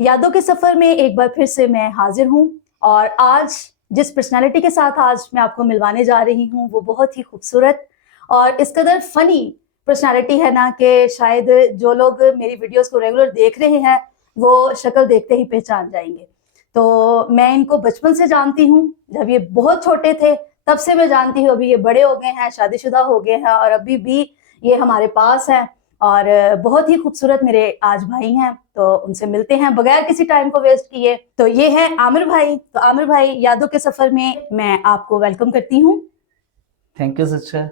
यादों के सफर में एक बार फिर से मैं हाजिर हूँ और आज जिस पर्सनालिटी के साथ आज मैं आपको मिलवाने जा रही हूँ वो बहुत ही खूबसूरत और इस कदर फनी पर्सनालिटी है ना कि शायद जो लोग मेरी वीडियोस को रेगुलर देख रहे हैं वो शक्ल देखते ही पहचान जाएंगे। तो मैं इनको बचपन से जानती हूँ, जब ये बहुत छोटे थे तब से मैं जानती हूँ। अभी ये बड़े हो गए हैं, शादीशुदा हो गए हैं और अभी भी ये हमारे पास हैं और बहुत ही खूबसूरत मेरे आज भाई हैं। तो उनसे मिलते हैं बगैर किसी टाइम को वेस्ट किए। तो ये है आमिर भाई। तो आमिर भाई, यादों के सफर में मैं आपको वेलकम करती हूँ। थैंक यू सिस्टर,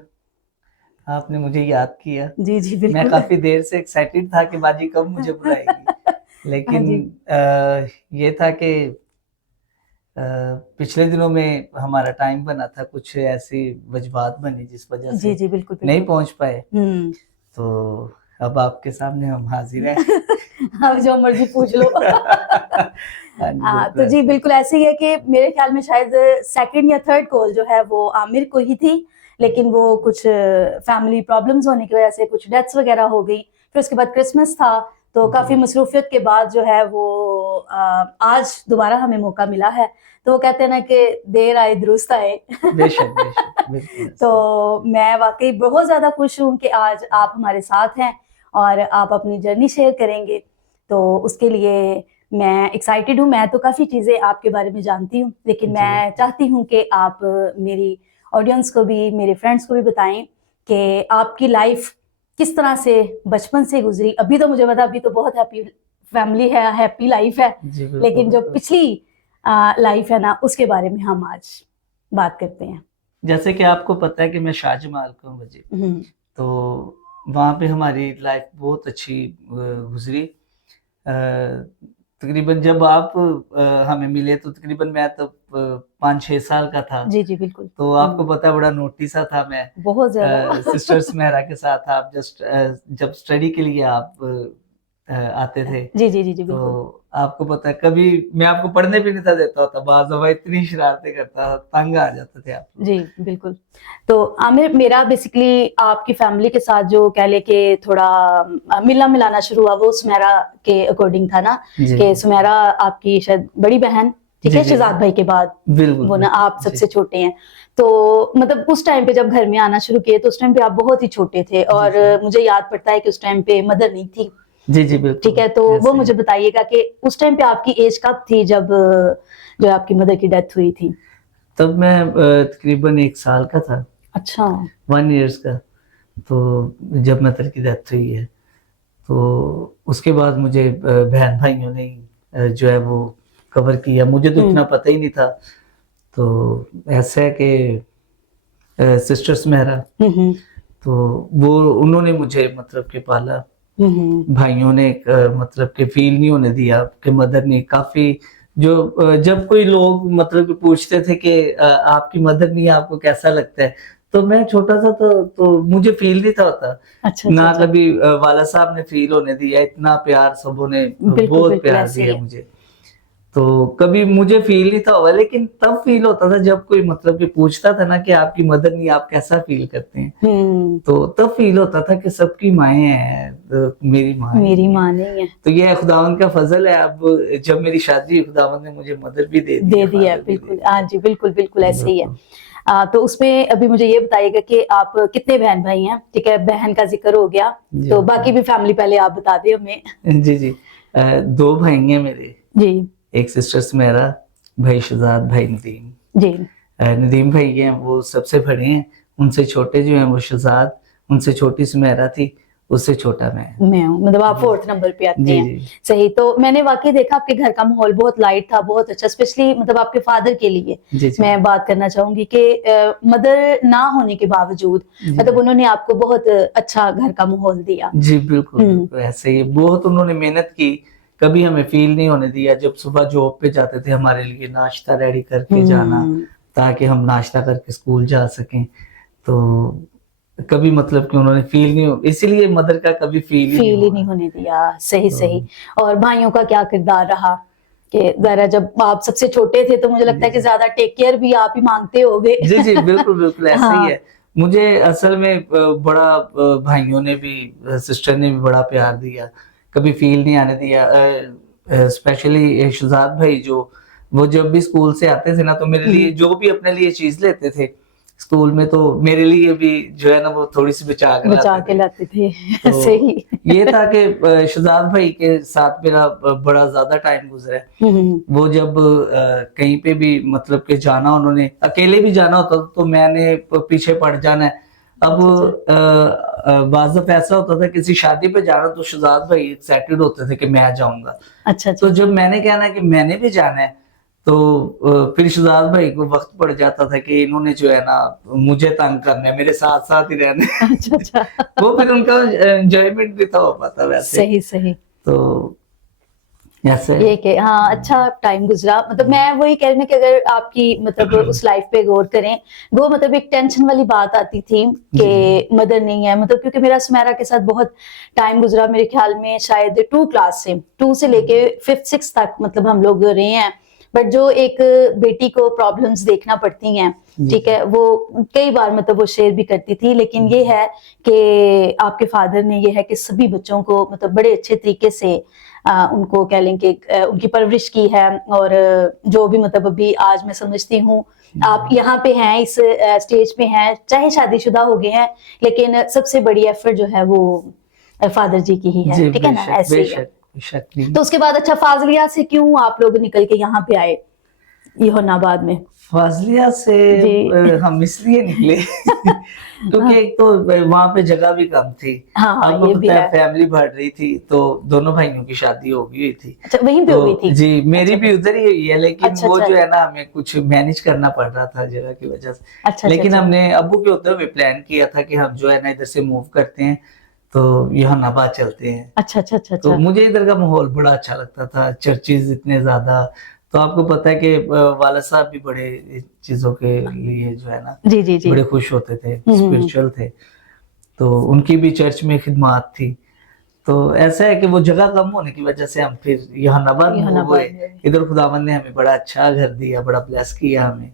आपने मुझे याद किया। जी जी मैं बिल्कुल। काफी देर से एक्साइटेड था कि बाजी कब मुझे बुलाएगी, हाँ लेकिन जी। ये था कि पिछले दिनों में हमारा टाइम बना था, कुछ ऐसी वजबात बनी जिस वजह जी से जी बिल्कुल नहीं बिल्कुल। पहुंच पाए। तो अब आपके सामने हम हाजिर हैं। अब जो मर्जी पूछ लो। हाँ जी, बिल्कुल तो जी ऐसे ही। बिल्कुल ऐसे ही है कि मेरे ख्याल में शायद सेकंड या थर्ड कॉल जो है वो आमिर को ही थी, लेकिन वो कुछ फैमिली प्रॉब्लम्स होने की वजह से कुछ डेथ्स वगैरह हो गई। फिर उसके बाद क्रिसमस था, तो काफी मसरूफियत के बाद जो है वो आज दोबारा हमें मौका मिला है। तो वो कहते हैं ना कि देर आए दुरुस्त आए। बेशक बेशक, बिल्कुल ऐसे ही। तो मैं वाकई बहुत ज्यादा खुश हूँ कि आज आप हमारे साथ हैं और आप अपनी जर्नी शेयर करेंगे। तो उसके लिए मैं एक्साइटेड हूँ। मैं तो काफ़ी चीज़ें आपके बारे में जानती हूँ, लेकिन जी मैं चाहती हूँ कि आप मेरी ऑडियंस को भी, मेरे फ्रेंड्स को भी बताएं कि आपकी लाइफ किस तरह से बचपन से गुजरी। अभी तो मुझे पता, अभी तो बहुत हैप्पी फैमिली है, हैप्पी लाइफ है, जी, बिल्कुल लेकिन जो बिल्कुल। पिछली लाइफ है ना, उसके बारे में हम आज बात करते हैं। जैसे कि आपको पता है कि मैं शाहजमाल का हूँ वजी, तो वहाँ पे हमारी लाइफ बहुत अच्छी गुजरी। तकरीबन जब आप हमें मिले तो तकरीबन मैं तो 5-6 साल का था। जी जी बिल्कुल। तो आपको पता है बड़ा नोटी सा था मैं। बहुत ज्यादा। सिस्टर्स मेहरा के साथ आप जस्ट जब स्टडी के लिए आप आते थे, जी जी जी जी तो बिल्कुल। आपको पता है कभी मैं आपको पढ़ने भी नहीं था देता होता, बाज़ दफा इतनी शरारतें करता था, तंग आ जाते थे आप लोग। जी बिल्कुल। तो आमिर, मेरा बेसिकली आपकी फैमिली के साथ जो कह ले कि थोड़ा मिलना मिलाना शुरू हुआ वो सुमेरा के अकॉर्डिंग था ना, जी कि सुमेरा आपकी शायद बड़ी बहन, ठीक जी है, जी शहजाद भाई के बाद बिल्कुल वो ना बिल्कुल आप जी सबसे छोटे हैं। तो मतलब उस टाइम पे जब घर में आना शुरू किए तो उस टाइम पे आप बहुत ही छोटे थे जी और जी मुझे याद पड़ता है कि उस टाइम पे मदर नहीं थी। जी जी ठीक बिल्कुल है, तो वो ऐसे ही। मुझे बताइएगा कि उस टाइम पे आपकी एज कब थी जब जो आपकी मदर की डेथ हुई थी। तब मैं तकरीबन 1 साल का था। अच्छा। 1 ईयर्स का। तो जब मदर की डेथ हुई है, तो उसके बाद मुझे बहन भाइयों ने जो है वो कवर किया। मुझे तो इतना पता ही नहीं था। तो ऐसा है कि सिस्टर्स मेहरा, तो वो उन्होंने मुझे मतलब कि पाला। भाइयों ने मतलब कि फील नहीं होने दिया कि मदर ने काफी जो जब कोई लोग मतलब कि पूछते थे कि आपकी मदर नहीं है, आपको कैसा लगता है, तो मैं छोटा सा तो मुझे फील नहीं था होता। अच्छा ना अच्छा अच्छा। कभी वाला साहब ने फील होने दिया, इतना प्यार सबों ने बिल्कुल बहुत बिल्कुल प्यार ऐसे ही दिया है। मुझे। तो कभी मुझे फील नहीं था हुआ, लेकिन तब फील होता था जब कोई मतलब कि पूछता था ना कि आपकी मदर नहीं, आप कैसा फील करते हैं। तो तब फील होता था कि सबकी माएँ हैं, तो मेरी माँ ही मेरी नहीं है। माँ नहीं है। तो ये खुदावंद का फजल है। अब जब मेरी शादी हुई, खुदावंद ने मुझे मदर भी दे दी दे है, दिया, फादर भी दे बिल्कुल। हाँ दिया। जी बिल्कुल बिल्कुल ऐसे ही है। बिल्कुल। तो उसमें अभी मुझे ये बताइएगा कि आप कितने बहन भाई हैं। ठीक है, बहन का जिक्र हो गया, जी तो बाकी बिल्कुल। भी फैमिली पहले आप बता दें हमें। जी जी। 2 भाई हैं मेरे। जी एक सिस्टर्स मेरा, भाई शहजाद, भाई नदीम। जी। नदीम भाई हैं वो सबसे बड़े हैं। उनसे छोटे जो हैं वो शहजाद, उनसे छोटी सुमेरा थी, उससे छोटा मैं हूँ, मतलब आप जी फोर्थ नंबर पे आते जी हैं। जी सही। तो मैंने वाकई देखा आपके घर का माहौल बहुत लाइट था, बहुत अच्छा, स्पेशली मतलब आपके फादर के लिए जी जी मैं बात करना चाहूंगी कि मदर ना होने के बावजूद जी मतलब उन्होंने आपको बहुत अच्छा घर का माहौल दिया। जी बिल्कुल बिल्कुल ऐसे ही। बहुत उन्होंने मेहनत की, कभी हमें फील नहीं होने दिया। जब सुबह जॉब पे जाते थे, हमारे लिए नाश्ता रेडी करके जाना, ताकि हम नाश्ता करके स्कूल जा सकें। तो कभी मतलब कि उन्होंने फील नहीं हो, इसीलिए मदर का कभी फील ही नहीं फील ही नहीं हुआ। होने दिया। सही सही। तो और भाइयों का क्या किरदार रहा कि जरा जब आप सबसे छोटे थे तो मुझे लगता जी है कि जी ज्यादा टेक केयर भी आप ही मांगते होगे। जी जी बिल्कुल बिल्कुल ऐसे ही हाँ। है। मुझे असल में बड़ा भाइयों ने भी, सिस्टर ने भी बड़ा प्यार दिया, कभी फील नहीं आने दिया। स्पेशली शहजाद भाई जो वो जब भी स्कूल से आते थे ना तो मेरे लिए जो भी अपने लिए चीज लेते थे स्कूल में तो मेरे लिए भी जो है ना वो थोड़ी सी बचा के लाते थे। तो सही। ये था कि शहजाद भाई के साथ मेरा बड़ा ज्यादा टाइम गुजरा है। वो जब कहीं पे भी मतलब कि जाना उन्होंने अकेले भी जाना होता तो मैंने पीछे पड़ जाना है। अब बाज़ दफा ऐसा होता था किसी शादी पे जाना तो शहजाद भाई एक्साइटेड होते थे कि मैं जाऊंगा। अच्छा। तो जब मैंने कहना कि मैंने भी जाना है तो फिर शहजाद भाई को वक्त पड़ जाता था कि इन्होंने जो है ना मुझे तंग करना है, मेरे साथ साथ ही रहना है। अच्छा। वो फिर उनका एंजॉयमेंट भी था हो पाता वैसे। सही। तो ऐसे ये कि हाँ अच्छा टाइम गुजरा। मतलब मैं वही कह रही हूँ कि अगर आपकी मतलब उस लाइफ पे गौर करें, वो मतलब एक टेंशन वाली बात आती थी कि मदर नहीं है। मतलब क्योंकि मेरा सुमेरा के साथ बहुत टाइम गुजरा, मेरे ख्याल में शायद 2 से लेके 5th-6th तक मतलब हम लोग रहे हैं। बट जो एक बेटी को प्रॉब्लम्स देखना पड़ती हैं, ठीक है, वो कई बार मतलब वो शेयर भी करती थी। लेकिन ये है कि आपके फादर ने ये है कि सभी बच्चों को मतलब बड़े अच्छे तरीके से उनको कह लें कि उनकी परवरिश की है। और जो भी मतलब अभी आज मैं समझती हूँ आप यहाँ पे हैं, इस स्टेज पे हैं, चाहे शादीशुदा हो गए हैं, लेकिन सबसे बड़ी एफर्ट जो है वो फादर जी की ही है, ठीक है ना। ऐसे ही तो उसके बाद अच्छा फाजलिया से क्यों आप लोग निकल के यहाँ पे आए योहनाबाद में? फाजलिया से हम इसलिए निकले क्योंकि एक तो वहां पे जगह भी कम थी। आपको पता है फैमिली बढ़ रही थी तो दोनों भाइयों की शादी हो गई थी। अच्छा, वहीं पे हो गई थी? जी मेरी भी उधर ही हुई है, लेकिन वो जो है ना हमें कुछ मैनेज करना पड़ रहा था जगह की वजह से। लेकिन हमने अब्बू के होते हुए प्लान किया था कि हम जो है ना इधर से मूव करते हैं तो योहनाबाद चलते हैं। अच्छा। तो मुझे इधर का माहौल बड़ा अच्छा लगता था, चर्चेज इतने ज्यादा। तो आपको पता है कि वाला साहब भी बड़े चीजों के लिए जो है ना जी बड़े खुश होते थे, स्पिरिचुअल थे। तो उनकी भी चर्च में खिदमत थी। तो ऐसा है कि वो जगह कम होने की वजह से हम फिर योहनाबाद मूव हुए। इधर खुदावंद ने हमें बड़ा अच्छा घर दिया, बड़ा ब्लेस किया हमें।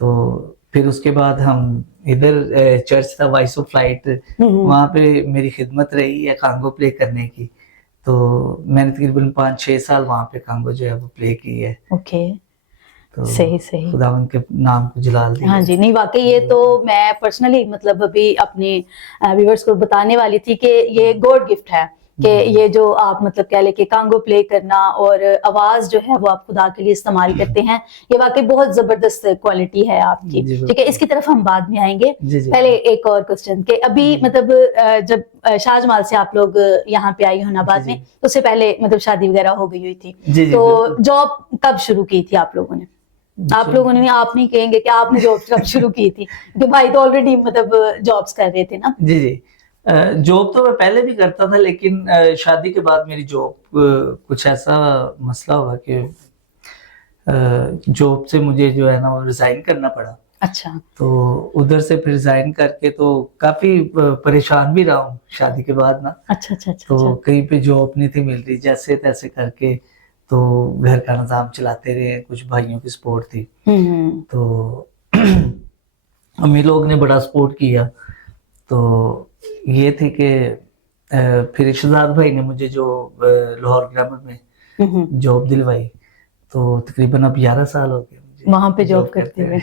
तो फिर उसके बाद हम इधर चर्च था वॉइस ऑफ लाइट, वहां पे मेरी खिदमत रही है कांगो प्ले करने की। तो मैंने तकरीबन 5-6 साल वहां पे कांगो जो है वो प्ले की है। ओके, तो सही खुदावंद के नाम को जलाल दिया। हाँ जी, नहीं वाकई ये तो मैं पर्सनली मतलब अभी अपने व्यूअर्स को बताने वाली थी कि ये गॉड गिफ्ट है कि ये जो आप मतलब कह ले कि कांगो प्ले करना और आवाज जो है वो आप खुदा के लिए इस्तेमाल करते हैं, ये वाकई बहुत जबरदस्त क्वालिटी है आपकी। ठीक है, इसकी तरफ हम बाद में आएंगे। पहले एक और क्वेश्चन कि अभी मतलब जब शाहजमाल से आप लोग यहाँ पे आई योहनाबाद में, उससे पहले मतलब शादी वगैरह हो गई हुई थी, तो जॉब कब शुरू की थी आप लोगों ने? आप लोगों ने, आप नहीं कहेंगे कि आपने जॉब कब शुरू की थी, क्योंकि भाई तो ऑलरेडी मतलब जॉब्स कर रहे थे ना। जी जॉब तो मैं पहले भी करता था, लेकिन शादी के बाद मेरी जॉब कुछ ऐसा मसला हुआ कि जॉब से मुझे जो है ना वो रिजाइन करना पड़ा। अच्छा। तो उधर से फिर रिजाइन करके तो काफी परेशान भी रहा हूँ शादी के बाद ना। अच्छा। तो कहीं पे जॉब नहीं थी मिल रही, जैसे तैसे करके तो घर का निजाम चलाते रहे, कुछ भाइयों की सपोर्ट थी। तो अम्मी लोग ने बड़ा सपोर्ट किया। तो ये थी कि फिर शहजाद भाई ने मुझे जो लाहौर ग्रामर में जॉब दिलवाई, तो तकरीबन अब 11 साल हो गए वहां पे जॉब करते हुए।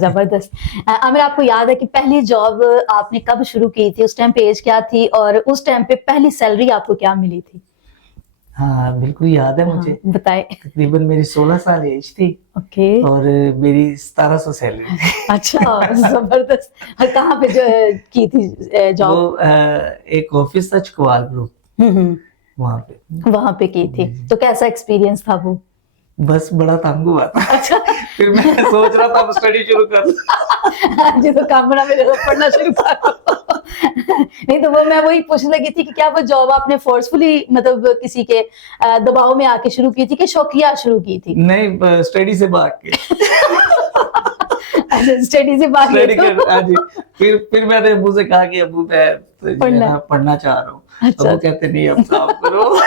जबरदस्त। आमिर, आपको याद है कि पहली जॉब आपने कब शुरू की थी? उस टाइम पे एज क्या थी और उस टाइम पे पहली सैलरी आपको क्या मिली थी? हाँ बिल्कुल याद है मुझे। बताए। तकरीबन मेरी 16 साल एज थी। ओके। और मेरी 1700 सैलरी। अच्छा, जबरदस्त। और कहाँ पे जो की थी जॉब? वो एक ऑफिस था चकवाल ग्रुप, वहां पे की थी। तो कैसा एक्सपीरियंस था वो? बस बड़ा तंग हुआ था। अच्छा। फिर मैं सोच रहा था स्टडी शुरू कर जी, तो काम बना मेरे पढ़ना शुरू कर। नहीं तो वो मैं वही पूछने लगी थी कि क्या वो जॉब आपने फोर्सफुली मतलब किसी के दबाव में आके शुरू की थी कि शौकिया शुरू की थी? नहीं, स्टडी से भाग के। स्टडी से भाग के। फिर मैंने अब्बू से कहा कि अब्बू मैं पढ़ना चाह रहा हूँ। अच्छा। वो कहते नहीं अब साफ करो।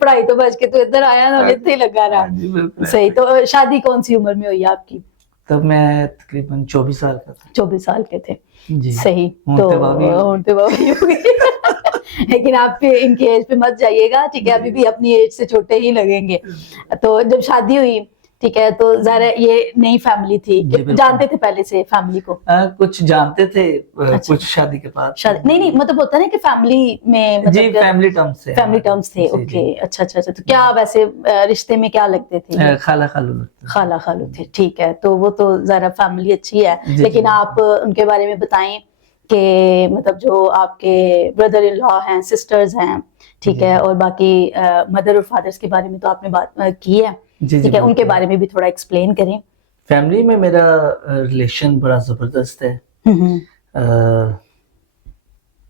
पढ़ाई तो बच के तो इधर आया ना, इतना ही लगा रहा। सही। तो शादी कौन सी उम्र में हुई आपकी? तब मैं तकरीबन 24 साल का था 24 साल के थे। जी। सही। तो होंठे बावी हो होंठे बावी हो गई। लेकिन आप इनकी एज पे मत जाइएगा, ठीक है, अभी भी अपनी एज से छोटे ही लगेंगे। तो जब शादी हुई, ठीक है, तो ज़रा ये नई फैमिली थी, जी, बिल्कुल। जानते थे पहले से फैमिली को? कुछ जानते थे, अच्छा। कुछ शादी के बाद। शादी नहीं नहीं, मतलब होता है ना कि फैमिली में, जी, मतलब फैमिली टर्म्स से। फैमिली टर्म्स थे। जी, जी। ओके, अच्छा अच्छा अच्छा। तो क्या वैसे रिश्ते में क्या लगते थे ये? खाला खालू लगते थे। खाला खालू थे, ठीक है। तो वो तो जरा फैमिली अच्छी है, जी, लेकिन जी। आप उनके बारे में बताएं कि मतलब जो आपके ब्रदर इन लॉ हैं, सिस्टर्स हैं, ठीक जी, है, जी। और बाकी मदर और फादर्स के बारे में तो आपने बात की है, जी, जी, ठीक है, उनके बिल्कुल। बारे में भी थोड़ा एक्सप्लेन करें। फैमिली में मेरा रिलेशन बड़ा जबरदस्त है। हम्म। अ,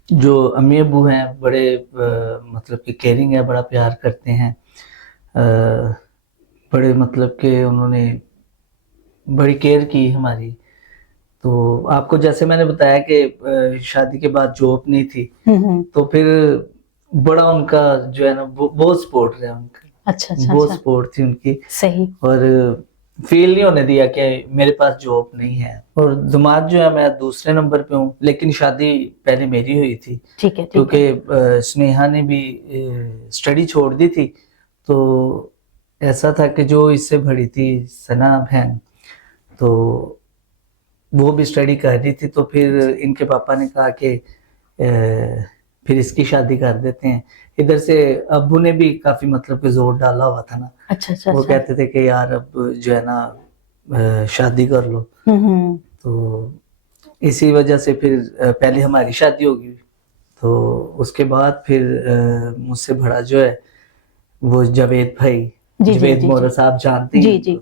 जो अम्मी अबू हैं बड़े मतलब कि केयरिंग है, बड़ा प्यार करते हैं। अ, बड़े मतलब कि उन्होंने बड़ी केयर की हमारी। तो आपको जैसे मैंने बताया कि शादी के बाद जॉब नहीं थी, तो फिर बड़ा उनका जो है ना बहुत सपोर्ट रहा उनका। अच्छा अच्छा बहुत अच्छा। सपोर्ट थी उनकी। सही। और फील नहीं होने दिया कि मेरे पास जॉब नहीं है। और दामाद जो है मैं दूसरे नंबर पे हूँ, लेकिन शादी पहले मेरी हुई थी, ठीक है ठीक है। क्योंकि स्नेहा ने भी स्टडी छोड़ दी थी। तो ऐसा था कि जो इससे बड़ी थी सना बहन, तो वो भी स्टडी कर रही थी। तो फिर इनके पापा ने कहा कि फिर इसकी शादी कर देते हैं। इधर से अब्बू ने भी काफी मतलब कि जोर डाला हुआ था ना। अच्छा अच्छा वो अच्छा। कहते थे कि यार अब जो है ना शादी कर लो। तो इसी वजह से फिर पहले हमारी शादी होगी, तो उसके बाद फिर मुझसे बड़ा जो है वो जावेद भाई, जी जी जावेद जी मोहरा जी साहब जानते हैं जी उनको। जी।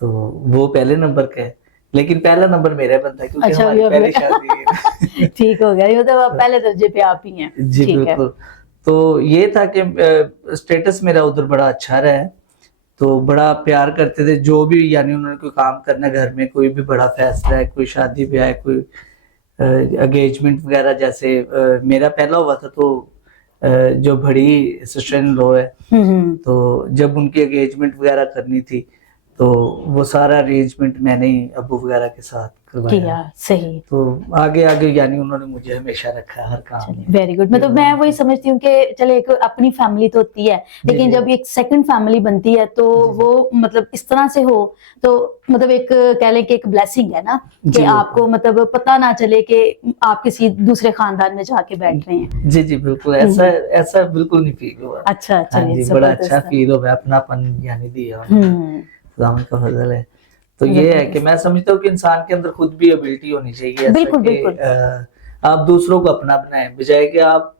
तो वो पहले नंबर का है, लेकिन पहला नंबर मेरा बनता है क्योंकि अच्छा, हमारी अभी पहली शादी है। ठीक हो गया, ये मतलब आप पहले दर्जे पे आप ही हैं। जी ठीक है। बिल्कुल। तो ये था कि स्टेटस मेरा उधर बड़ा अच्छा रहा है। तो बड़ा प्यार करते थे, जो भी यानी उन्होंने कोई काम करना घर में, कोई भी बड़ा फैसला है, कोई शादी ब्याह है, कोई एंगेजमेंट वगैरह, जैसे मेरा पहला हुआ था, तो जो बड़ी सिस्टर इन लॉ है, तो जब उनकी एंगेजमेंट वगैरह करनी थी, तो वो सारा अरेंजमेंट मैंने ही अब्बू वगैरह के साथ करवाया। किया। सही। तो आगे आगे यानी उन्होंने मुझे हमेशा रखा है हर काम में। Very good. मतलब मैं वही समझती हूँ कि चले एक अपनी फैमिली तो होती है, लेकिन जी। जब एक सेकंड फैमिली बनती है तो जी। वो मतलब इस तरह से हो, तो मतलब एक कह लें कि एक ब्लेसिंग है ना, कि जी, आपको मतलब पता ना चले कि आप किसी दूसरे खानदान में जाके बैठ रहे हैं। जी जी बिल्कुल, ऐसा ऐसा बिल्कुल नहीं फील हुआ। अच्छा, हाँ चलिए जी, बड़ा जबरदस्त अच्छा है। फील हुआ, अपनापन यानी दिया उन्होंने, खुदावंद का फजल है। तो ये है कि मैं समझता हूँ कि इंसान के अंदर खुद भी एबिलिटी होनी चाहिए, ऐसा बिल्कुल कि बिल्कुल। आप दूसरों को अपना बनाएं, बजाय कि आप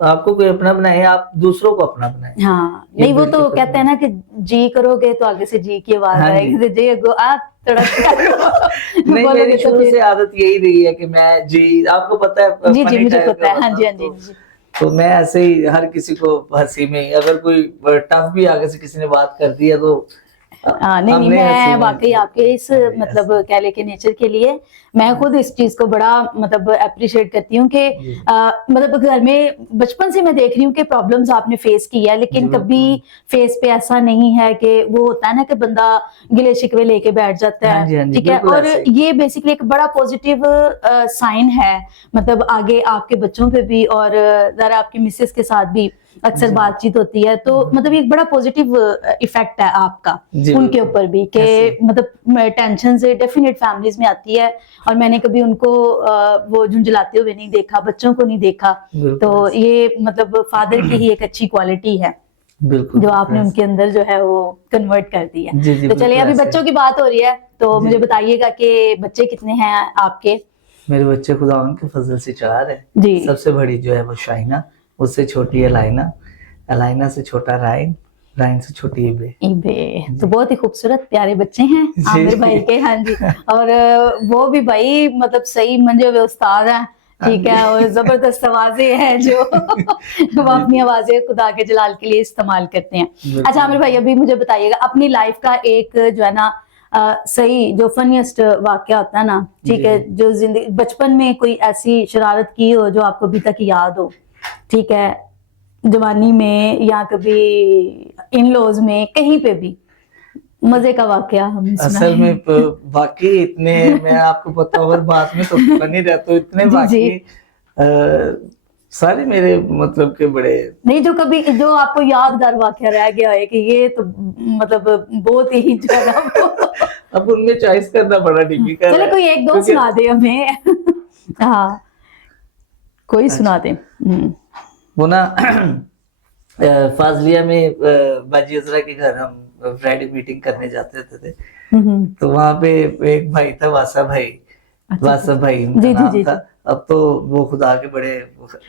आपको कोई अपना बनाए, आप दूसरों को अपना बनाएं। हाँ, ये नहीं वो एबिलिटी तो खुद कहते हैं में। ना कि जी करोगे तो आगे से जी की आवाज हाँ जी। आएगी, तो जी गो आ नहीं, बोलोगे मेरी तो शुरू फिर। से आदत यही रही है कि मैं जी, आपको पता है जी जी, फनी मुझे टाइप पता का है, हाँ जी बंदा हाँ हूँ, जी हाँ जी। तो मैं ऐसे ही हर किसी को हंसी में ही, अगर कोई टफ भी आगे से किसी ने बात कर दी है तो नहीं नहीं, हमने हंसी मैं में वाकई आपके इस मतलब कह ले के नेचर के लिए मैं खुद इस चीज को बड़ा मतलब अप्रिशिएट करती हूँ कि जी। मतलब घर में बचपन से मैं देख रही हूँ कि प्रॉब्लम्स आपने फेस की है, लेकिन जी, कभी फेस पे ऐसा नहीं है कि वो होता है ना कि बंदा गिले शिकवे लेके बैठ जाता हाँ है, जी, हाँ जी, ठीक है। बिल्कुल और ऐसे ही। ये बेसिकली एक बड़ा पॉजिटिव साइन है, मतलब आगे आपके बच्चों पे भी, और जरा आपकी मिसेस के साथ भी अक्सर जी। बातचीत होती है, तो मतलब एक बड़ा पॉजिटिव इफेक्ट है आपका जी, उनके बिल्कुल। ऊपर भी, ऐसे कि ही। मतलब टेंशन से डेफिनेट फैमिलीज में आती है, और मैंने कभी उनको वो झुंझलाते हुए नहीं देखा, बच्चों को नहीं देखा। बिल्कुल तो ऐसे। ये मतलब फादर की ही एक अच्छी क्वालिटी है बिल्कुल जो बिल्कुल आपने ऐसे। उनके अंदर जो है वो कन्वर्ट कर दी है। जी, जी, तो चलिए, बिल्कुल अभी ऐसे बच्चों ही। की बात हो रही है, तो जी। मुझे बताइएगा कि बच्चे कितने हैं आपके? मेरे बच्चे खुदावंद के फजल से 4 है। जी। सबसे बड़ी जो है वो शाइना, उससे छोटी है लाइना, अलाइना से छोटा रायन, रायन से छोटी इबे। इबे तो जी। बहुत ही खूबसूरत प्यारे बच्चे हैं जी। आमिर भाई के। हाँ जी। और वो भी भाई मतलब सही मंजे हुए उस्ताद हैं, हाँ ठीक जी। है, और जबरदस्त आवाजें हैं जो वो जी, अपनी जी। आवाजें खुदा के जलाल के लिए इस्तेमाल करते हैं। बिल्कुल, अच्छा आमिर भाई, अभी मुझे बताइएगा अपनी लाइफ का एक जो है ना सही जो फनीस्ट वाकया होता है ना, ठीक जी, है, जी। जो जिंदगी बचपन में कोई ऐसी शरारत की हो जो आपको अभी तक याद हो, ठीक है, जवानी में या कभी इन लॉज में कहीं पे भी। मजे का वाकया हमें असल सुनाएं। में वाकई इतने, मैं आपको पता और बात में तो बनी रहता हूँ, इतने जी, वाकई जी। सारे मेरे मतलब के बड़े, नहीं, जो कभी जो आपको यादगार वाकया रह गया है कि ये तो मतलब बहुत ही जो है ना वो अब उनमें चॉइस करना बड़ा डिफिकल्ट चले है कोई एक दो क्योंकि सुना दे हमें। हाँ, कोई सुना अच्छा, दे। वो ना फाजिलिया में बाजी अजरा के घर हम फ्राइडे मीटिंग करने जाते रहते थे। हम्म। तो वहां पे एक भाई था, वासा भाई, अच्छा, वासा अच्छा। भाई उनका जी, जी, नाम जी, था। जी। अब तो वो खुदा के बड़े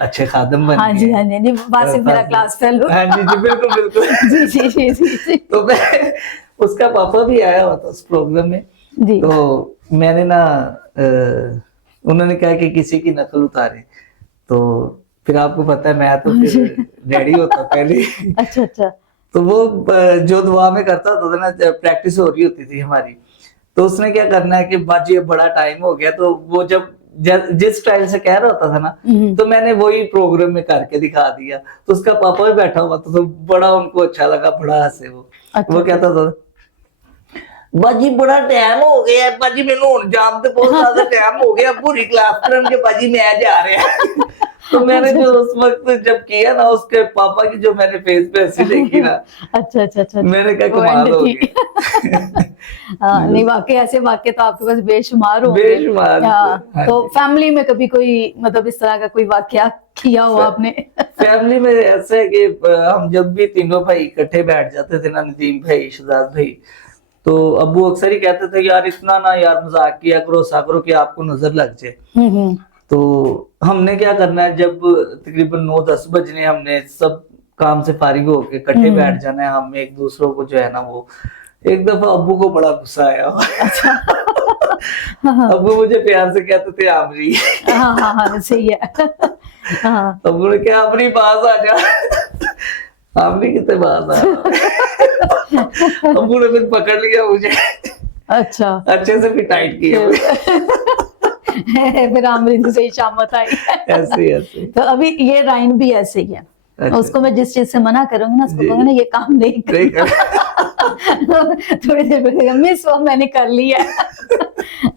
अच्छे खादम बन हाँ गए जी, हैं हाँ जी, हाँ जी, वासिफ मेरा फाजिल। Class fellow. हाँ जी जी, बिल्कुल बिल्कुल। जी, जी, जी, जी, जी। तो मैं, उसका पापा भी आया हुआ था उस प्रोग्राम में। जी। तो मैंने ना उन्होंने कहा कि किसी की नकल उतारे। तो फिर आपको पता है मैं तो फिर रेडी होता पहले ही। अच्छा, अच्छा। तो वो जो दुआ में करता था ना, प्रैक्टिस हो रही होती थी हमारी। तो उसने क्या करना है कि बाजी अब बड़ा टाइम हो गया, तो वो जब जिस स्टाइल से कह रहा होता था ना, तो मैंने वही प्रोग्राम में करके दिखा दिया। तो उसका पापा भी बैठा हुआ था, तो बड़ा उनको अच्छा लगा, बड़ा हंसे वो। अच्छा, वो अच्छा। कहता था, बाजी बड़ा टाइम हो गया है बाजी, मैनू हुण जाम ते बहुत ज्यादा टाइम हो गया, पूरी क्लास करन के बाजी मैं जा रहा है। तो मैंने जो उस वक्त जब किया ना, उसके पापा की जो मैंने फेस पे हंसी देखी ना, अच्छा, अच्छा, अच्छा, अच्छा। मैंने कहा वो एंड कमाल हो थी। गया। हाँ, नहीं वाकई ऐसे वाकये तो आपके पास बेशुमार होंगे। बेशुमार। हाँ, हाँ तो जी। फैमिली में कभी कोई मतलब इस तरह का कोई वाकया किया हो आपने? फैमिली में ऐसा है कि हम जब भी तीनों भाई इकट्ठे बैठ जाते थे ना, नदीम भाई, शहजाद भाई, तो अब्बू अक्सर ही कहते थे, यार इतना ना यार मजाक किया करो, हंसा करो कि आपको नजर लग जाए। हम्म। तो हमने क्या करना है, जब तकरीबन 9-10 बजने, हमने सब काम से फारिग होके इकट्ठे बैठ जाना है, हम एक दूसरों को जो है ना वो। एक दफा अब्बू को बड़ा गुस्सा आया। अच्छा। हाँ, अब्बू मुझे प्यार से कहते थे आमरी। हाँ, हाँ, हाँ, सही है। हाँ। अब्बू ने कहा आमरी पास आ जा। आमरी कितने पास आ रहा। अब्बू ने फिर पकड़ लिया मुझे, अच्छा। अच्छे से फिर टाइट किया। फिर अमृत से ही शामत आई। ऐसे ऐसे। तो अभी ये राइन भी ऐसे ही है। अच्छा उसको मैं जिस चीज से मना करूंगी ना, उसको जी कहूंगी ना ये काम नहीं नहीं करना। थोड़ी देर में कहेगा, मिस वो मैंने कर लिया।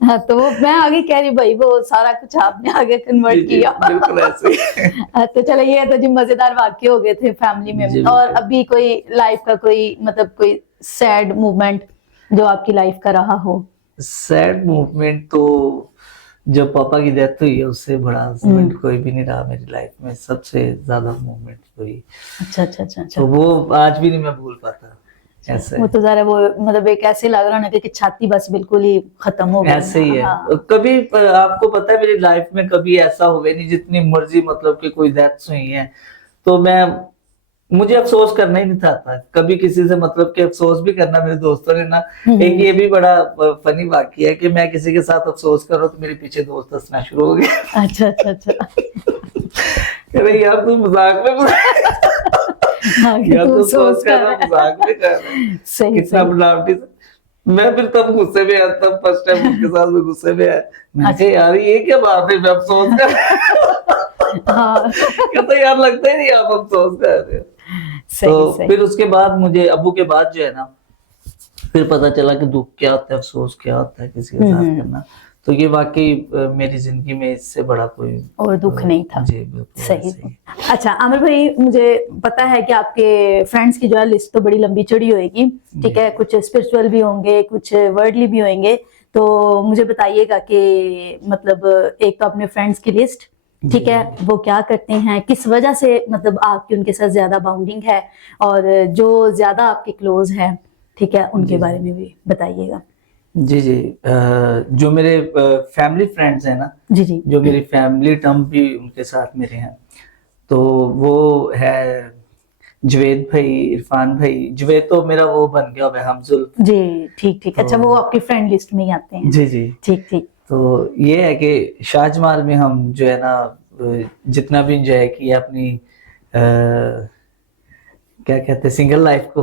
हाँ, तो वो मैं आगे कह रही भाई वो सारा कुछ आपने आगे जी कन्वर्ट जी, किया। बिल्कुल ऐसे ही। तो चलो ये तो जी मजेदार वाक्य हो गए थे फैमिली में। जी और बिल्कुल। अभी कोई लाइफ का कोई मतलब कोई सैड मूवमेंट जो आपकी लाइफ का रहा हो? सैड मूवमेंट तो जब पापा की डेथ हुई है, उससे बड़ा मूवमेंट कोई भी नहीं रहा मेरी लाइफ में, सबसे ज्यादा मूवमेंट हुई। अच्छा, अच्छा, अच्छा, अच्छा। तो वो आज भी नहीं मैं भूल पाता। ऐसा वो है, तो जरा वो मतलब एक ऐसे लग रहा है कि छाती बस बिल्कुल ही खत्म हो गई ऐसे ना। ही है। हाँ। कभी आपको पता है मेरी लाइफ में कभी ऐसा हुआ नहीं, जितनी मर्जी मतलब कि कोई डेथ्स हुई है, तो मैं, मुझे अफसोस करना ही नहीं था कभी किसी से, मतलब कि अफसोस भी करना मेरे दोस्तों ने ना। एक ये भी बड़ा फनी वाकया है कि मैं किसी के साथ अफसोस कर रहा हूं तो मेरे पीछे दोस्त हंसना शुरू हो गए। अच्छा, अच्छा, अच्छा। कह रहे यार तू मजाक में हाँ, कि यार तू तू अफसोस अफसोस कर कर रहा, रहा मजाक में कर रहा है। सही, कितना सही। बनावटी। मैं फिर तब गुस्से में आया, तब फर्स्ट टाइम उनके साथ में गुस्से में आया। मैंने कहा यार ये क्या बात है, मैं अफसोस कर। हाँ। कहता यार लगता ही नहीं आप अफसोस कर रहे हो। सही, तो सही। फिर उसके बाद मुझे अब्बू के बाद जो है ना, फिर पता चला कि दुख क्या होता है, अफसोस क्या होता है किसी के साथ करना। तो ये वाकई मेरी जिंदगी में इससे बड़ा कोई और दुख नहीं था। जी बिल्कुल सही। ऐसे ही। अच्छा आमिर भाई, मुझे पता है कि आपके फ्रेंड्स की जो है लिस्ट तो बड़ी लंबी चढ़ी होगी, ठीक है, कुछ स्पिरिचुअल भी होंगे, कुछ वर्डली भी होंगे। तो मुझे बताइएगा कि मतलब एक तो अपने फ्रेंड्स की लिस्ट, ठीक है, वो क्या करते हैं, किस वजह से मतलब आपकी उनके साथ ज्यादा बाउंडिंग है, और जो ज्यादा आपके क्लोज है, ठीक है, उनके जी, बारे में भी बताइएगा। जी जी। जो मेरे फैमिली फ्रेंड्स हैं ना, जी, जी। जो मेरी फैमिली टर्म भी उनके साथ मेरे हैं, तो वो है जवेद भाई, इरफान भाई। जवेद तो मेरा वो बन गया है हमजुल। जी, ठीक, ठीक। अच्छा, वो तो आपकी फ्रेंड लिस्ट में ही आते हैं। जी जी। ठीक, ठीक। तो ये है कि शाहजमाल में हम जो है ना जितना भी इंजॉय किया अपनी क्या कहते हैं सिंगल लाइफ को,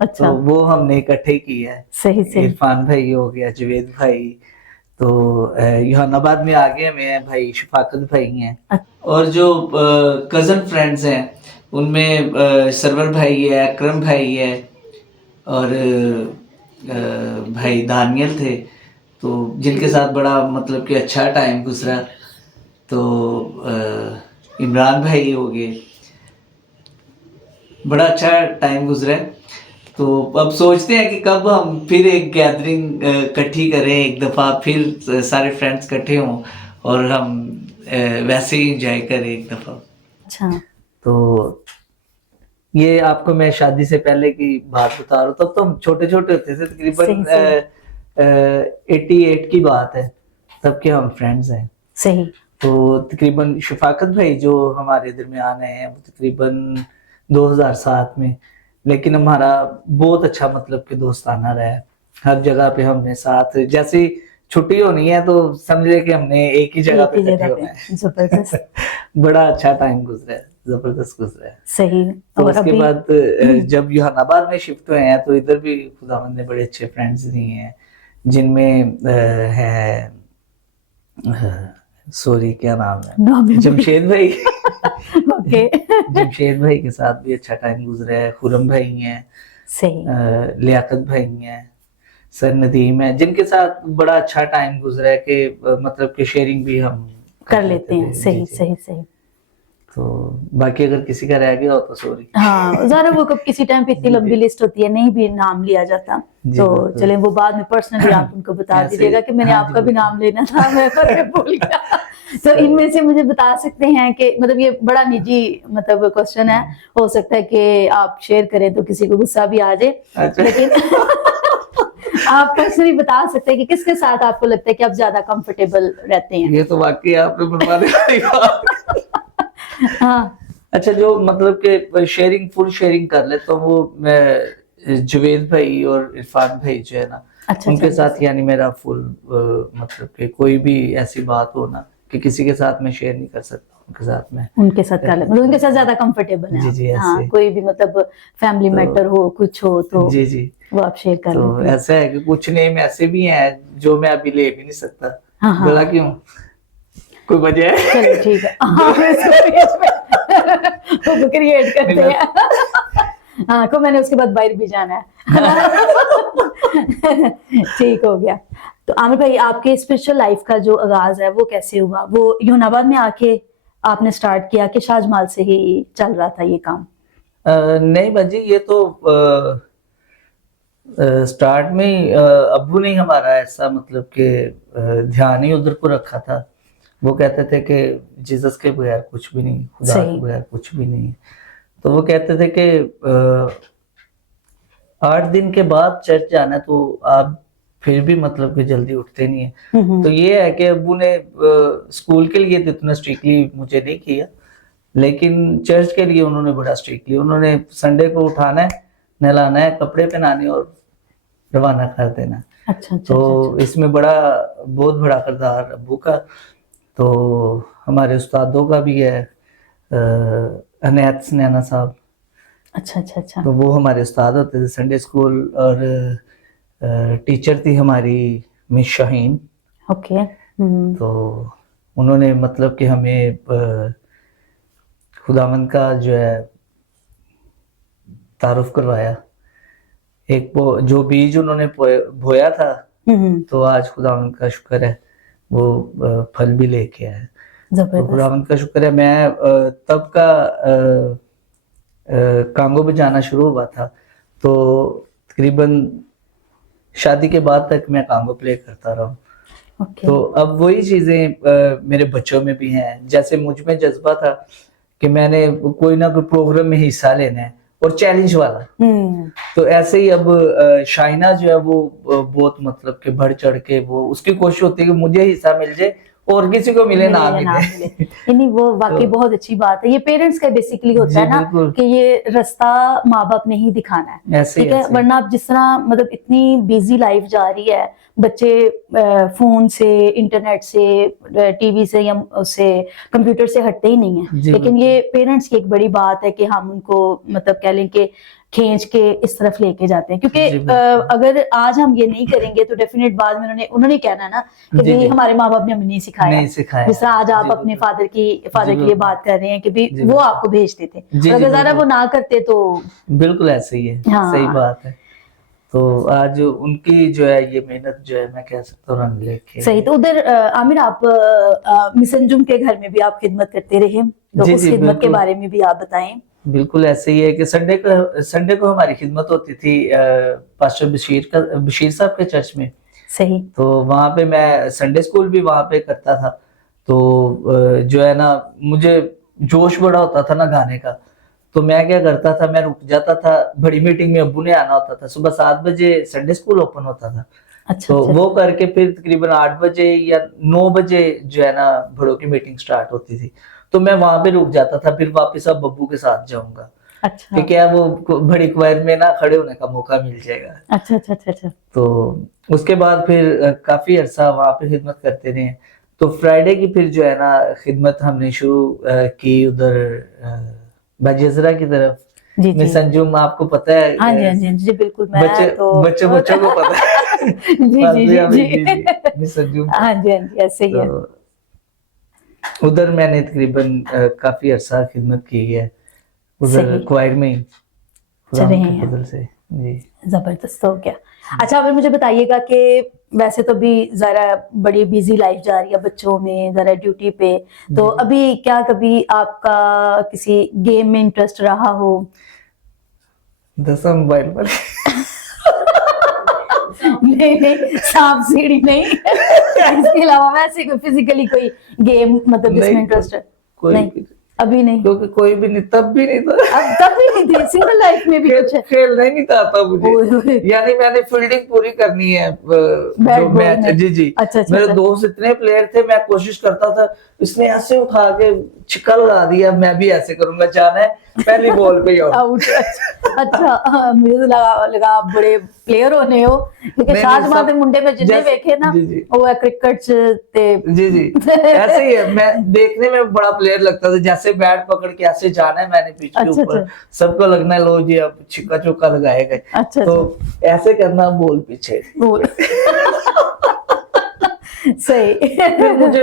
अच्छा। तो वो हमने इकट्ठे ही किया है। सही, सही। इरफान भाई हो गया, जवेद भाई, तो युहानाबाद में आगे में है भाई, शफाकत भाई हैं। और जो कजन फ्रेंड्स हैं उनमें सरवर भाई है, अकरम भाई है, और भाई दानियल थे, तो जिनके साथ बड़ा मतलब कि अच्छा टाइम गुजरा। तो इमरान भाई हो गए, बड़ा अच्छा टाइम गुजरा है। तो अब सोचते हैं कि कब हम फिर एक गैदरिंग इकट्ठी करें, एक दफ़ा फिर सारे फ्रेंड्स इकट्ठे हों और हम वैसे ही एंजॉय करें एक दफ़ा। अच्छा, तो ये आपको मैं शादी से पहले की बात बता रहा हूँ, तब तो हम छोटे छोटे होते थे, तकरीबन सही 88 की बात है, तब के हम फ्रेंड्स हैं। सही। तो तकरीबन शफाकत भाई जो हमारे दरमियान है वो तकरीबन 2007 में, लेकिन हमारा बहुत अच्छा मतलब कि दोस्ताना रहा है। हर जगह पे हमने साथ, जैसे छुट्टी होनी है तो समझे कि हमने एक ही जगह एक पे ही इकट्ठे जगह होना पे, जबरदस्त। है। बड़ा अच्छा टाइम गुजरा है, जबरदस्त गुजरा है। सही। तो और उसके अभी बाद जब यूहानाबाद में शिफ्ट हुए हैं तो इधर भी खुदावंद ने बड़े अच्छे फ्रेंड्स दिए हैं, जिनमें है सॉरी क्या नाम है, नाम ही भूल जमशेद भाई। ओके। जमशेद भाई के साथ भी अच्छा टाइम गुजरा है। खुरम भाई हैं, सही। लियाकत भाई हैं, सर नदीम है, जिनके साथ बड़ा अच्छा टाइम गुजरा है कि मतलब कि शेयरिंग भी हम कर लेते हैं। जी सही जी। सही सही। तो बाकी अगर किसी का रह गया हो तो सॉरी। हाँ, ज़रा वो कब किसी टाइम पे इतनी जी लंबी जी लिस्ट होती है, नहीं भी नाम लिया जाता। जी तो बिल्कुल। चलें, वो बाद में पर्सनली आप उनको बता ऐसे दीजिएगा कि मैंने हाँ जी आपका भी बिल्कुल। नाम लेना था, मैं पर मैं भूल गया। तो सही। इनमें से मुझे बता सकते हैं कि मतलब ये बड़ा निजी मतलब क्वेश्चन है, हो सकता है कि आप शेयर करें तो किसी को गुस्सा भी आ जाए, अच्छा। लेकिन आप पर्सनली बता सकते हैं कि किसके साथ आपको लगता है कि आप ज्यादा कंफर्टेबल रहते हैं। ये तो वाकई आपने बनवाने वाली बात। हाँ, अच्छा, जो मतलब कि शेयरिंग फुल शेयरिंग कर ले तो वो मैं जुवेद भाई और इरफान भाई जो है ना, अच्छा उनके अच्छा। साथ यानी मेरा फुल मतलब कि कोई भी ऐसी बात हो ना कि किसी के साथ मैं शेयर नहीं कर सकता, उनके साथ में उनके साथ कर ले, मतलब उनके साथ ज्यादा कंफर्टेबल हैं जी आप। जी हाँ, ऐसे। कोई भी मतलब फैमिली तो मैटर हो, कुछ हो तो जी जी। वो आप शेयर कर तो लेते हैं। ऐसा है कि कुछ नेम ऐसे भी हैं जो मैं अभी ले भी नहीं सकता। हाँ बोला हाँ, क्यों, कोई वजह है? चलिए ठीक है। हाँ, इसको बीच में वो क्रिएट करते नहीं, हैं। हाँ, को मैंने उसके बाद बाहर भी जाना है। ठीक हो गया। तो आमिर भाई, आपके स्पिरिचुअल लाइफ का जो आगाज है वो कैसे हुआ? वो यूनाबाद में आके आपने स्टार्ट किया कि शाहजमाल से ही चल रहा था ये काम? नहीं बाजी, ये तो स्टार्ट में ही अब्बू ने ही हमारा ऐसा मतलब कि ध्यान ही उधर को रखा था। वो कहते थे कि जीसस के बगैर कुछ भी नहीं, खुदा के सही। बगैर कुछ भी नहीं। तो वो कहते थे कि 8 दिन के बाद चर्च जाना है, तो आप फिर भी मतलब कि जल्दी उठते नहीं है। तो ये है कि अब्बू ने स्कूल के लिए तो इतना स्ट्रिक्टली मुझे नहीं किया, लेकिन चर्च के लिए उन्होंने बड़ा स्ट्रिक्टली, उन्होंने संडे को उठाना है, नहलाना है, कपड़े पहनाने और रवाना कर देना। अच्छा अच्छा तो अच्छा। इसमें बड़ा बहुत बड़ा किरदार अब्बू का, तो हमारे उस्तादों का भी है, अनैत सनैना साहब, अच्छा अच्छा अच्छा। तो वो हमारे उस्ताद होते थे संडे स्कूल। और टीचर थी हमारी मिस शाहीन। ओके। तो उन्होंने मतलब कि हमें खुदावंद का जो है तारुफ करवाया। एक वो जो बीज उन्होंने बोया था, तो आज खुदावंद का शुक्र है वो फल भी लेके आया। तो जबरदस्त। खुदावंद का शुक्र है, मैं तब का कांगो बजाना शुरू हुआ था, तो तकरीबन शादी के बाद तक मैं कांगो प्ले करता रहा। ओके। तो अब वही चीजें मेरे बच्चों में भी हैं, जैसे मुझ में जज्बा था कि मैंने कोई ना कोई प्रोग्राम में हिस्सा लेना है और चैलेंज वाला। तो ऐसे ही अब शाइना जो है वो बहुत मतलब कि बढ़ चढ़ के वो उसकी कोशिश होती है कि मुझे हिस्सा मिल जाए और किसी को मिले ना मिले। नहीं, वो वाकई बहुत अच्छी बात है। ये पेरेंट्स का बेसिकली होता जी है ना बिल्कुल, कि ये रास्ता माँ बाप ने ही दिखाना है, ऐसे ठीक है। ऐसे। वरना आप जिस तरह मतलब इतनी बिजी लाइफ जा रही है, बच्चे फोन से, इंटरनेट से, टीवी से या उससे कंप्यूटर से हटते ही नहीं है। जी लेकिन बिल्कुल। ये पेरेंट्स की एक बड़ी बात है कि हम उनको मतलब कह लें कि खींच के इस तरफ लेके जाते हैं, क्योंकि जी बिल्कुल। अगर आज हम ये नहीं करेंगे तो डेफिनेट बाद में उन्होंने कहना है ना कि जी भाई जी, हमारे माँ बाप ने हमें नहीं सिखाया। नहीं सिखाया। जिस तरह आज आप जी अपने बिल्कुल। फादर जी के लिए बिल्कुल। बात कर रहे हैं कि भाई जी वो बिल्कुल। आपको भेजते थे, जी और जी अगर ज़रा वो बिल्कुल, ना करते तो बिल्कुल ऐसे ही है, सही हाँ। बात है। तो आज उनकी जो है ये मेहनत जो है मैं कह सकता हूँ रंग लेके। सही। तो उधर आमिर आप मिस अंजुम के घर में भी आप खिदमत करते रहे, तो जी, उस जी, खिदमत के बिल्कुल। बारे में भी आप बताएं। बिल्कुल ऐसे ही है कि संडे को हमारी खिदमत होती थी पास्टर बशीर साहब के चर्च में। सही। तो वहाँ पे मैं संडे स्कूल भी वहाँ पे करता था। तो जो है ना मुझे जोश बड़ा होता था ना गाने का। तो मैं क्या करता था, मैं रुक जाता था, बड़ी मीटिंग में अब्बू ने आना होता था, सुबह 7 बजे संडे स्कूल ओपन होता था। अच्छा तो अच्छा वो करके फिर तकरीबन 8 बजे या 9 बजे जो है ना बड़ों की मीटिंग स्टार्ट होती थी। तो मैं वहां पे रुक जाता था, फिर वापस अब बब्बू के साथ जाऊंगा अच्छा कि क्या वो बड़ी क्वायर में ना खड़े होने का मौका मिल जाएगा। अच्छा अच्छा अच्छा अच्छा। तो उसके बाद फिर काफी अरसा वहां पे खिदमत करते रहे। तो फ्राइडे की फिर जो है ना खिदमत हमने शुरू की उधर बाजियजरा की तरफ। जी जी मिस अंजुम आपको पता है, हाँ जी हाँ जी जी बिल्कुल। मैं बच्चे तो बच्चों को पता है। जी जी जी फाजिया में, जी जी मिस अंजुम हाँ जी हाँ जी ऐसे ही है। तो उधर मैंने तकरीबन काफी अरसा खिदमत की है उधर सही क्वायर में ही, खुदा चले के हैं, फजल से। जी जबरदस्त हो गया। अच्छा अभी मुझे बताइएगा कि वैसे तो भी जरा बड़ी बिजी लाइफ जा रही है बच्चों में, जरा ड्यूटी पे, तो जी। अभी क्या कभी आपका किसी गेम में इंटरेस्ट रहा हो? दसा मोबाइल पर नहीं नहीं सांप सीढ़ी नहीं इसके अलावा वैसे कोई फिजिकली कोई गेम मतलब जिसमें नहीं, इंटरेस्ट है? कोई नहीं भी, अभी नहीं। क्योंकि कोई भी नहीं, तब भी नहीं था। अब तब भी नहीं थी, सिंगल लाइफ में भी कुछ है? खेलना ही नहीं था आता मुझे। ओए ओए, यानी मैंने फील्डिंग पूरी करनी है बैट जो बॉल मैच, में। जी जी। अच्छा अच्छा मेरे अच्छा दोस्त इतने प्लेयर थे, मैं कोशिश करता था, इसने ऐसे उठा के छिक्का लगा दिया, मैं भी ऐसे करूंगा, जाना है पहली बॉल पे ही आउट। आउट। अच्छा मुझे तो लगा आप बड़े प्लेयर होने हो, क्योंकि नहीं, साज नहीं, मां दे सब मुंडे में जिन्ने जैसे, वेखे ना जी जी वो है क्रिकेट च ते जी जी ऐसे ही है। मैं देखने में बड़ा प्लेयर लगता था, जैसे बैट पकड़ के ऐसे जाना है मैंने पिच के अच्छा ऊपर, अच्छा सबको लगना है लो जी अब छिक्का चौका लगाएगा। अच्छा तो अच्छा ऐसे करना, बॉल पीछे। बोल सही फिर मुझे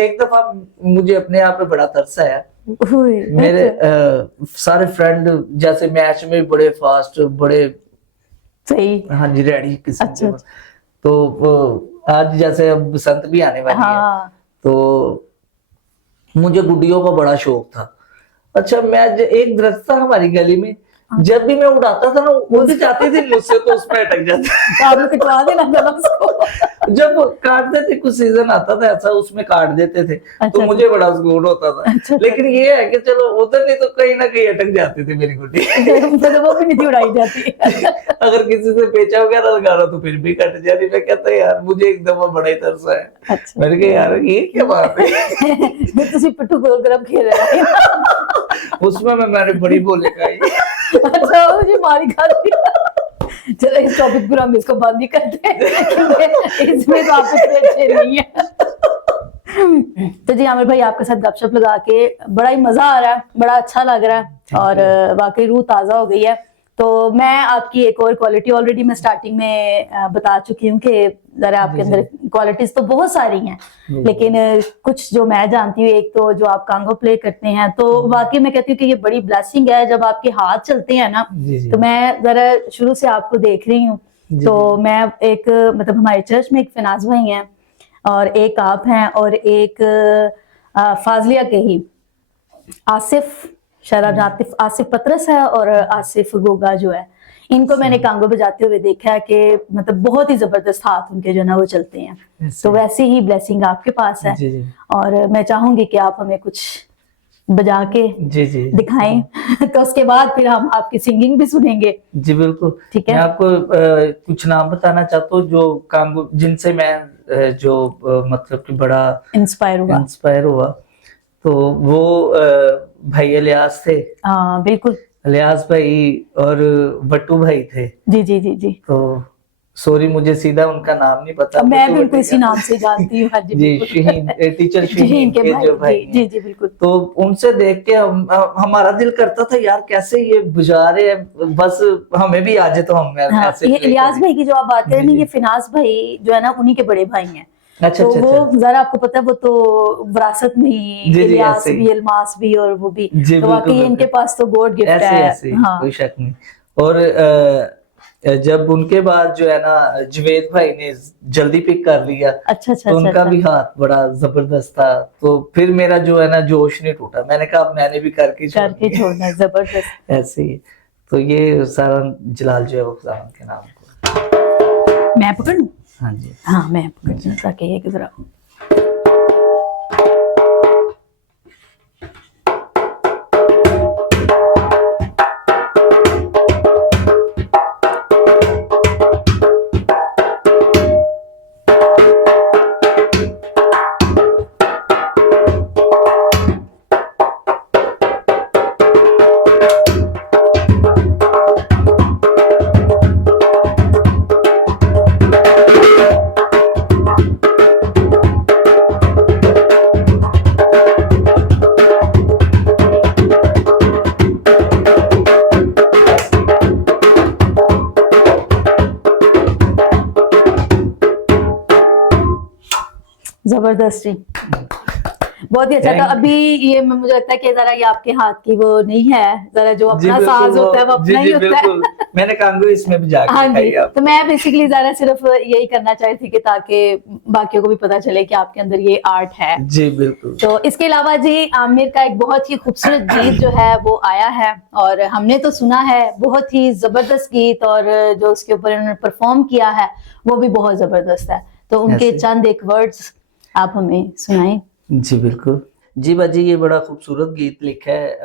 एक दफा मुझे अपने आप पे बड़ा तरस आया। हुई, मेरे अच्छा सारे फ्रेंड जैसे मैच में बड़े फास्ट, बड़े, सही। हाँ जी, रेडी किस्म अच्छा के। तो आज जैसे अब बसंत भी आने वाली है, हाँ तो मुझे गुड्डियों का बड़ा शौक था। अच्छा एक दरख्त था हमारी गली में, जब भी मैं उड़ाता था ना उड़ जाती थी मुझसे, तो उसमें अटक जाती। तो आपने कटवा देना था उसको। जब काटते थे, कुछ सीजन आता था ऐसा उसमें काट देते थे, तो अच्छा मुझे बड़ा सुकून होता था। अच्छा लेकिन ये है कि चलो उधर नहीं तो कहीं ना कहीं अटक जाती थी मेरी गुड्डी। मतलब वो भी नहीं थी उड़ाई जाती। अगर किसी से पेचा वगैरह लगा रहा तो फिर भी कट जाती। मैं कहता यार मुझे एक दफा बड़ा ही तरस आया। अच्छा मैंने कहा यार ये क्या बात है। ਤੁਸੀਂ ਪਿੱਠੂ ਗੋਲ ਗਰਮ खेल रहे हैं। उसमें मैंने बड़ी बोले खाई। अच्छा मुझे मारी खाती। चलो इस टॉपिक पर हम इसको बंद ही करते हैं क्योंकि इसमें तो आप इतने अच्छे नहीं है। तो जी आमिर भाई आपके साथ गपशप लगा के बड़ा ही मजा आ रहा है, बड़ा अच्छा लग रहा है और वाकई रूह ताजा हो गई है। तो मैं आपकी एक और क्वालिटी ऑलरेडी मैं स्टार्टिंग में बता चुकी हूँ कि जरा आपके अंदर क्वालिटीज तो बहुत सारी हैं, लेकिन कुछ जो मैं जानती हूँ, एक तो जो आप कांगो प्ले करते हैं, तो वाकई मैं कहती हूँ कि ये बड़ी ब्लेसिंग है जब आपके हाथ चलते हैं ना। तो मैं जरा शुरू से आपको देख रही हूँ, तो मैं एक मतलब हमारे चर्च में एक फिनाज भाई हैं और एक आप हैं और एक फाजलिया के ही आसिफ, शायद आतिफ आसिफ पतरस है और आसिफ गोगा जो है, इनको मैंने कांगो बजाते हुए देखा है कि मतलब बहुत ही जबरदस्त हाथ उनके जो ना वो चलते हैं। तो वैसे ही ब्लेसिंग आपके पास है और मैं चाहूंगी कि आप हमें कुछ बजा के दिखाएं। तो उसके बाद फिर हम आपकी सिंगिंग भी सुनेंगे। जी बिल्कुल, ठीक है। मैं आपको कुछ नाम बताना चाहता हूँ जो कांगो जिनसे मैं जो मतलब कि बड़ा इंस्पायर हुआ। तो वो भाई इलियास थे। हाँ बिल्कुल, इलियास भाई और वट्टू भाई थे। जी जी जी जी। तो सॉरी मुझे सीधा उनका नाम नहीं पता, मैं भी उनको इसी नाम से जानती हूँ। जी शहीन, टीचर शहीन के जो भाई हैं। जी जी बिल्कुल। तो उनसे देख के हमारा दिल करता था यार कैसे ये बुझा रहे हैं, बस हमें भी आ जाए तो हम ऐसे। ये इलियास भाई की जो आप बात करें ना, ये फिनाज भाई जो है ना उन्हीं के बड़े भाई हैं। अच्छा, तो अच्छा, वो अच्छा। जरा आपको पता है वो तो विरासत में ही इलियास भी अलमास भी और वो भी, तो वाकई इनके पास तो गॉड गिफ्ट है। ऐसे कोई शक नहीं। और जब उनके बाद जो है ना जुवेद भाई ने जल्दी पिक कर लिया, अच्छा अच्छा तो अच्छा उनका अच्छा। भी हाथ बड़ा जबरदस्त था, तो फिर मेरा जो है ना जोश नहीं टूटा, मैंने कहा अब मैंने भी करके करके छोड़नी है। छोड़ना है, जबरदस्त। ऐसे ही। तो ये सारा जलाल जो है वो खुदावंद के नाम को। मैं पकड़ूं? हाँ जी। हाँ मैं पकड़ती हूँ ताकि ये जरा। जबरदस्त जी, बहुत ही अच्छा था। Thank you. अभी ये मुझे लगता है कि जरा ये आपके हाथ की वो नहीं है, जरा जो जी अपना बिल्कुल, साज होता है वो जी अपना ही जी होता बिल्कुल, है। मैंने कांगो इसमें भी जाके हाँ जी, दिखाई आप। तो मैं बेसिकली जरा सिर्फ यही करना चाहती थी कि ताकि बाकियों को भी पता चले कि आपके अंदर ये आर्ट है। जी बिल्कुल। तो इसके अलावा जी आमिर का एक बहुत ही खूबसूरत गीत जो है वो आया है, और हमने तो सुना है, बहुत ही जबरदस्त गीत, और जो उसके ऊपर उन्होंने परफॉर्म किया है वो भी बहुत जबरदस्त है। तो उनके ऐसे। चंद एक वर्ड्स आप हमें सुनाएं। जी बिल्कुल। जी बाजी, ये बड़ा खूबसूरत गीत लिखा है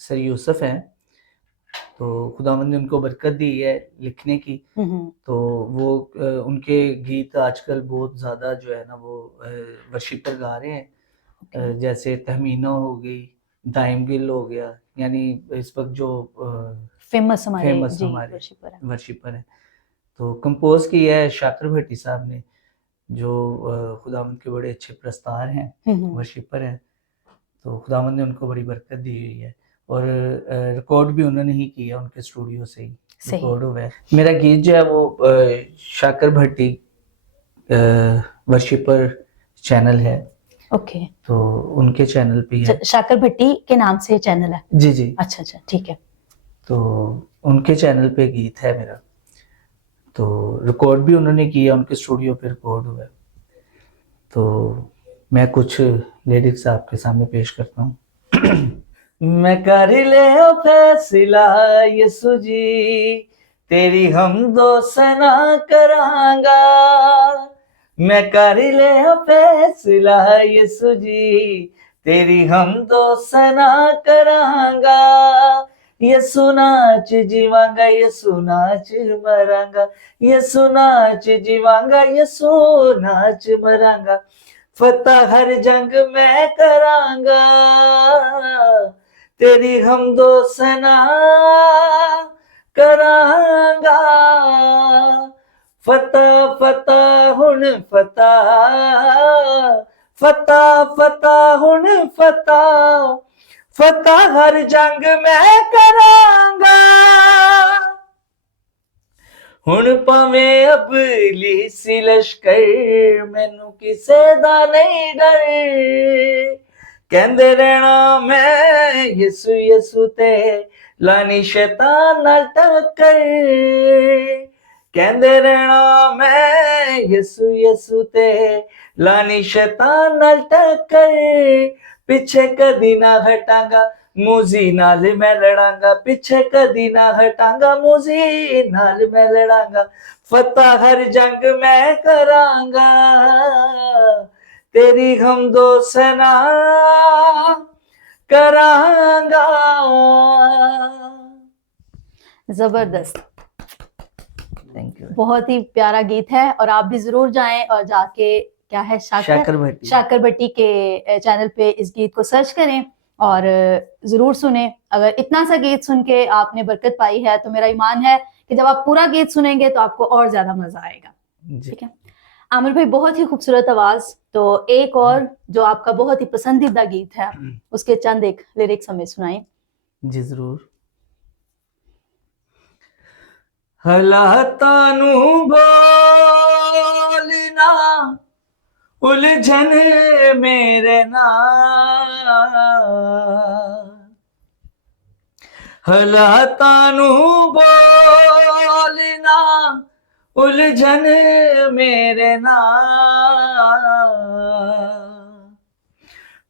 सर यूसुफ हैं, तो खुदावंद ने उनको बरकत दी है लिखने की। तो वो उनके गीत आजकल बहुत ज़्यादा जो है ना वो वर्शिप पर गा रहे हैं। जैसे तहमीना हो गई, दाइम गिल हो गया, यानी इस वक्त जो फेमस हमारे हमारे वर्शिपर हैं। तो कंपोज किया है शाकिर भट्टी साहब ने, जो खुदावंद के बड़े अच्छे प्रस्तार हैं, वर्शिपर हैं। तो खुदावंद ने उनको बड़ी बरकत दी हुई है, और रिकॉर्ड भी उन्होंने ही किया, उनके स्टूडियो से ही रिकॉर्ड हुआ है। मेरा गीत जो है वो शाकिर भट्टी वर्शिपर चैनल है। ओके। तो उनके चैनल पे है, शाकिर भट्टी के नाम से चैनल है? जी जी। अच्छा अच्छा, ठीक है। तो उनके चैनल पे गीत है मेरा, तो रिकॉर्ड भी उन्होंने किया, उनके स्टूडियो पे रिकॉर्ड हुआ है। तो मैं कुछ लिरिक्स आपके सामने पेश करता हूँ। मैं कर ले फैसला यसु जी, तेरी हम दो सना करांगा। मैं कर ले फैसला यसु जी, तेरी हम दो सना करांगा। यसु नाच जीवांगा, यसु नाच मरांगा, यसु नाच जीवांगा, यसु नाच मरांगा। फतह हर जंग मैं करांगा, तेरी हम दो सना करांगा। फतह फतह हुन फतह, फतह फतह हुन फतह, फतह हर जंग मैं करांगा। हुण भावें अबलीसी लश्कर, मैनू किसे दा नहीं डर। कहंदे रहना मैं यसु यसु ते, लानी शैतान नाल टक्कर। कहंदे रहना मैं यसु यसु ते, लानी शैतान नाल टक्कर। पिछे कदी ना हटांगा, मूजी नाल मैं लड़ांगा, पीछे कदी ना हटांगा, मूजी नाल मैं लड़ांगा। फतह हर जंग मैं करांगा, तेरी हम दो सना करांगा। जबरदस्त, थैंक यू। बहुत ही प्यारा गीत है, और आप भी जरूर जाएं और जाके क्या है शाकिर भट्टी के चैनल पे इस गीत को सर्च करें और जरूर सुने। अगर इतना सा गीत सुन के आपने बरकत पाई है तो मेरा ईमान है कि जब आप पूरा गीत सुनेंगे तो आपको और ज्यादा मजा आएगा। ठीक है आमिर भाई, बहुत ही खूबसूरत आवाज। तो एक और जो आपका बहुत ही पसंदीदा गीत है उसके चंद एक लिरिक्स हमें सुनाएं। जी जरूर। हालातां नू बोलना उलझन मेरे नाल, हालातां नू बोलना उलझन मेरे नाल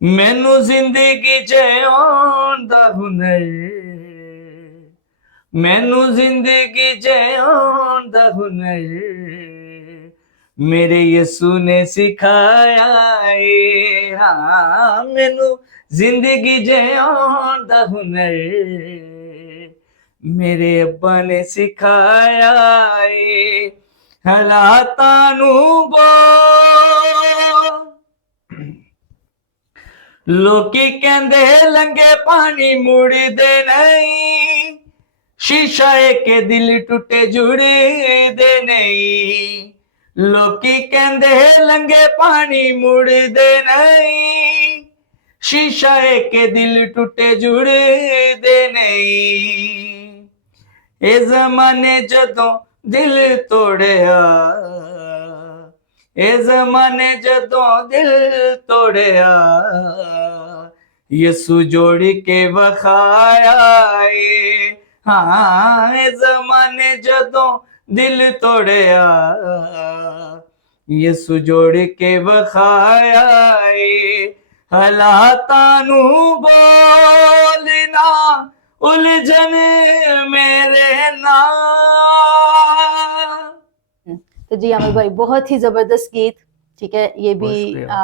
मैनू जिंदगी जिउण दा हुनर मैनू जिंदगी जिउण दा हुनर मेरे यसू ने सिखाया है हाँ मैनू जिंदगी जिउण दा हुनर मेरे अब्बा ने सिखाया है हालातां नू बोल लोकी कहंदे लंगे पानी मुड़दे नहीं शीशा के दिल टूटे जुड़दे नहीं लोकी कहंदे लंगे पानी मुड़दे नहीं शीशा के दिल टूटे जुड़दे नहीं ए जमाने जदों दिल तोड़िया ए जमाने जदों दिल तोड़िया यसू जोड़ के वखाया ए हाँ ए जमाने जदों दिल तोड़िया यसू जोड़ के वखाया ए हालातां नू बोलना उलझन मेरे नाल। तो जी आमिर भाई बहुत ही जबरदस्त गीत, ठीक है, ये बहुत भी शुक्रिया।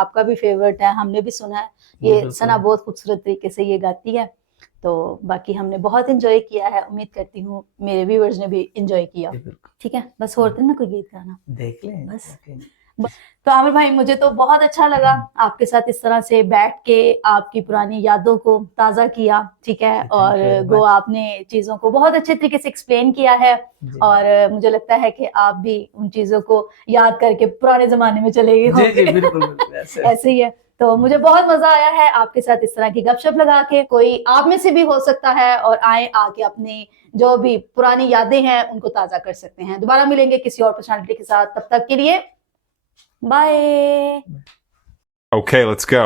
आपका भी फेवरेट है, हमने भी सुना है। ये बिल्कुल। सना बहुत खूबसूरत तरीके से ये गाती है, तो बाकी हमने बहुत एंजॉय किया है, उम्मीद करती हूँ मेरे व्यूअर्स ने भी एंजॉय किया। जी, बिल्कुल। ठीक है, बस और तो ना कोई गीत गाना। देख लें बस। ओके। तो आमिर भाई मुझे तो बहुत अच्छा लगा आपके साथ इस तरह से बैठ के आपकी पुरानी यादों को ताज़ा किया, ठीक है, Thank you और very वो much. आपने चीज़ों को बहुत अच्छे तरीके से एक्सप्लेन किया है, जी। और मुझे लगता है कि आप भी उन चीज़ों को याद करके पुराने ज़माने में चले गए जी जी होंगे। बिल्कुल बिल्कुल ऐसे ऐसे ही है। तो मुझे बहुत मजा आया है आपके साथ इस तरह की गपशप लगा के। कोई आप में से भी हो सकता है और आए आके अपनी जो भी पुरानी यादें हैं उनको ताज़ा कर सकते हैं। दोबारा मिलेंगे किसी और पर्सनालिटी के साथ, तब तक के लिए बाय। Okay, let's go.